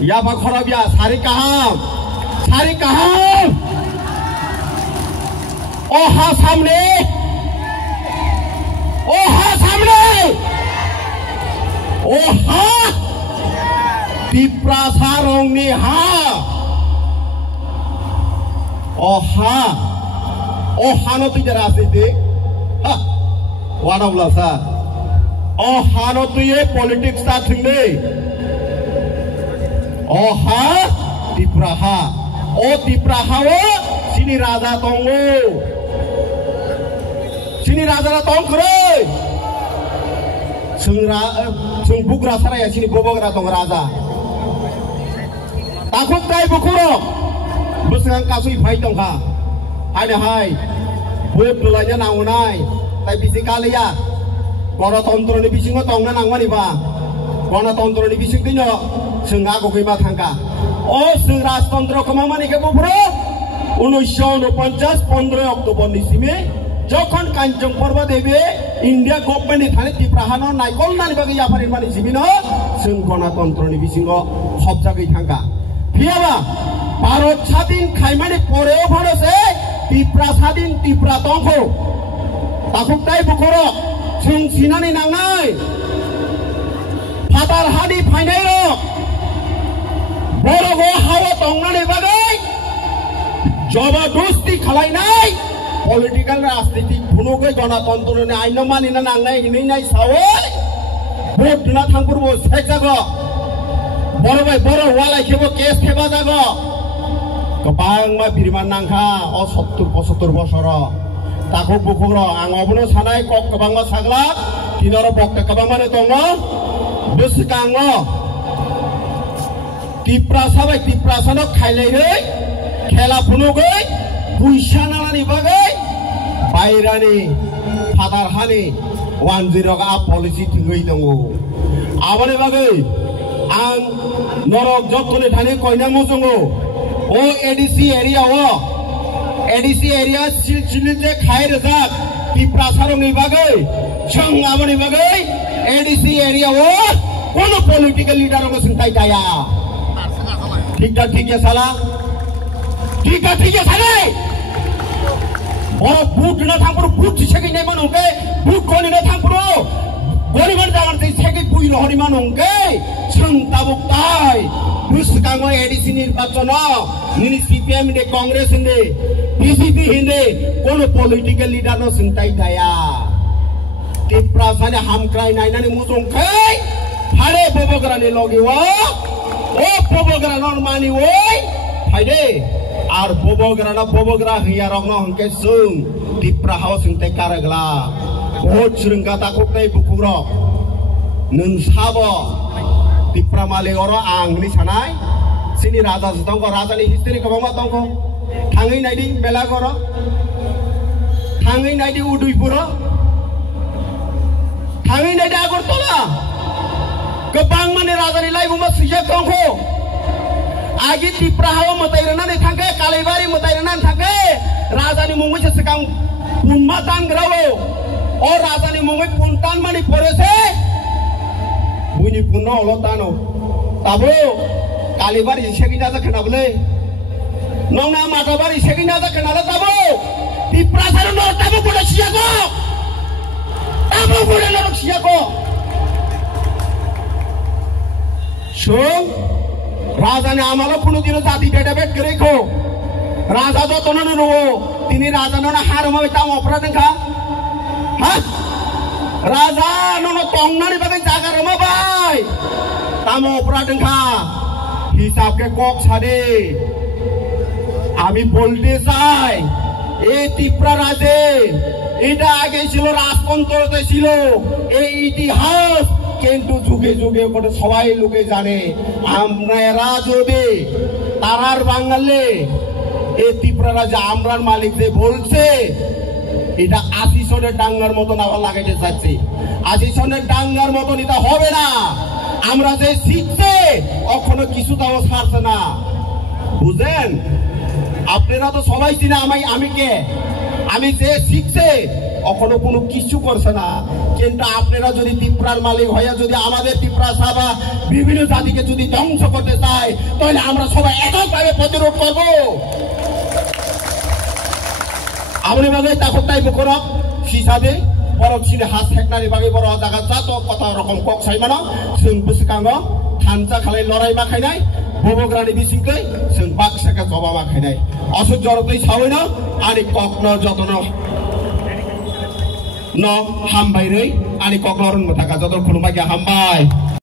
Ya pak khorab ya sari kaham. Oha samne. Oha Diprasarong ni ha. Oha no tu jara asiti. Ha. Wana ulasa. Oha no tu ye politics ta thingde. Oha Dipraha. O Dipraha o sini raja tongo. Sini raja na tong kre. Sung bugra saraya sini bobogra tong raja. Takut kai bukuro. Besengang kasui phai tong ha. Hai buat dulanya nangunai. Tai bisi kali ya. Gণতন্ত্র ni bisingo tong na nangwani ba. Gণতন্ত্র ni bising tinyo. Sengga ko kima thangka. O seng rajtantro kemamani ke bukuro. 1949 15 October নিসিমে যখন কাঞ্চন পর্ব দেবে India government এখানে ত্রিপুরাহানো নাইকল নানি বাকি ইয়াফারিন মানি সিবিনো जों গণতন্ত্রনি বিসিঙ্গ সব জায়গায় থাকা ফিয়াবা ভারত স্বাধীন খাইমানি পরেও ভারতে ত্রিপুরা স্বাধীন ত্রিপুরা তংখ তাকুকটাই বুকর जों সিনানি নাংনাই ফাদার হানি ফাইনাই রক বড় হাওয়া তংনানি বাগাই জবরদস্তি খালাইনাই পলিটিক্যাল রাজনীতি খুনুকে গণতন্ত্রনি আইন মানিনা নাংনাই হিনাই সাওই ভোট না থাংপুরবো সেজাগ বড় ভাই বড় ওয়ালাই খেবো কেস খেবা যাগ গোবাং মা বিরমান নাংখা অ 70-75 বছর তাকো বুকুর আং অবনো সানাই কক গোবাং মা সাগলা তিনর বক্তা গোবাং মানে দङ বসকাং ত্রিপুরা সাবাই ত্রিপুরা সানো খাইলাই খেলা ফুনুগै পুইসা নালানি बागै বাইরানি ফাদার হানি 10 ga policy thingै दङ आबानि बागै आं नरक जतने थानि कयना मोजङो ओ एडीसी एरिया सिलसिल जे खाइ रजाक टिप्रा सारंनि बागै जों आबानि बागै एडीसी एरिया ओ कोनो पॉलिटिकल लीडर को सिंताय जाया ठीक है साला ठीक है साले और बुट न थांपुर बुट सेकै नै मानंगे बुट कोनि न थांपुर गरिबान जागान से सेकै बुइ लहरि मानंगे जों ताबुकताय बुसकांगो एडीसी निर्वाचन निनि सीपीएम दे कांग्रेस दे बीजेपी हिंदे कोनो पॉलिटिकल लीडर न सिंताय जाया टिप्रा साने हामक्राय नायनानि मुजंखै फारे बबगरानि लगिवा ओ बबगरा नरमानि ओय फायदे আর ববগ্রা হইয়া রং হংকে जों টিপ্রা হাও सिंते कारगला बहुत श्रृंगा ताकुकनै बुकुर नों साबो टिप्रा माले अरो आंनि सानाय सिनि राजा दंग राजानि हिस्ट्री गोबां दंग थाङै नायदि बेलागर थाङै नायदि उदयपुर थाङै नायदि आगरतला गोबां माने राजानि लाइबुमा सिजा दंग आगे टिप्रा हावा मतायरनानै थांगे कालाइबारि मतायरनानै थांगे राजानि मुङै सेसकां पुनमा दानग्रावो ओ राजानि मुङै पुनतान मानि परेसे बुनि पुन्ना अलतानो ताबो कालाइबारि सेगिना जाखनाबले नंना माटाबारि सेगिना जाखनाला ताबो टिप्रा सारो न ताबो बड सियागो ताबो बड न सियागो सो राजाने आम्हाला पुनः जाती डेटाबेट करेको राजा जो तो नो तिनी राजा नो हार मा ताम अपराध का हा राजा नो तंगनानि बागै जागा रमा बाय ताम अपराध का हिसाब के कक सादे आमी बोलते চাই এই ত্রিপুরা রাজে এটা আগে ছিল রাজতন্ত্রতে ছিল এই ইতিহাস কিন্তু যুগে যুগে করে সবাই লোকে জানে আমরা যদি তারার বাঙালি এই ত্রিপুরা রাজা আমরার মালিক যে বলছে এটা 80 সনের ডাঙ্গার মতন আবার লাগাইতে যাচ্ছে 80 সনের ডাঙ্গার মতন এটা হবে না আমরা যে শিখছে কখনো কিছুটাও ছাড়ছে না বুঝেন আপনারা তো সবাই চিনে আমি কে আমি যে শিখছে এখনো কোনো কিছু করছে না কিন্তু আপনারা যদি ত্রিপুরার মালিক হইয়া যদি আমাদের ত্রিপুরা সভা বিভিন্ন জাতিকে যদি ধ্বংস করতে চায় তাহলে আমরা সবাই এককভাবে প্রতিরোধ করব আপনি বাগে তাকত তাই বকরক সিসাদে বরক সিনে হাস হেকনারি বাগে বড় জায়গা জাত কত রকম কক সাইমানো जों बुसकांगो थानजा खालाय लराय माखायनाय बबग्रानि बिसिंकै जों बाक्साका जबा माखायनाय असुर जरतै सावैनो आनि ककनो जतनो न हामबायरै आनि ककनरन मथाका जतन खुलुमबाय हामबाय